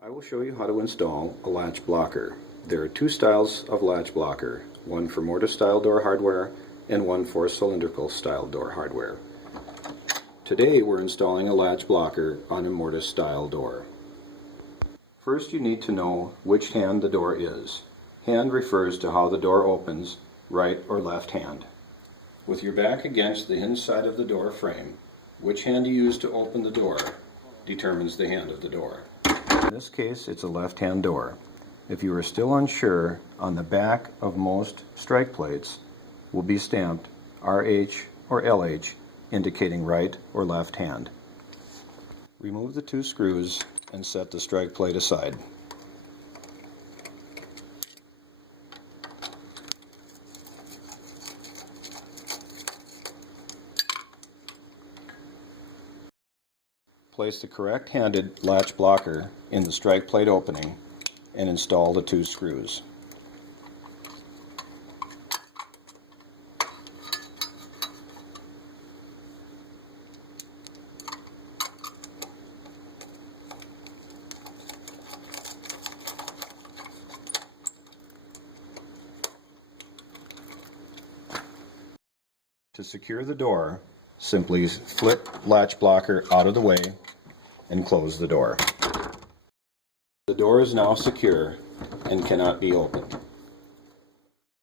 I will show you how to install a latch blocker. There are two styles of latch blocker, one for mortise style door hardware and one for cylindrical style door hardware. Today we're installing a latch blocker on a mortise style door. First you need to know which hand the door is. Hand refers to how the door opens, right or left hand. With your back against the inside of the door frame, which hand you use to open the door determines the hand of the door. In this case, it's a left-hand door. If you are still unsure, on the back of most strike plates will be stamped RH or LH, indicating right or left hand. Remove the two screws and set the strike plate aside. Place the correct-handed latch blocker in the strike plate opening and install the two screws. To secure the door, simply flip latch blocker out of the way and close the door. The door is now secure and cannot be opened.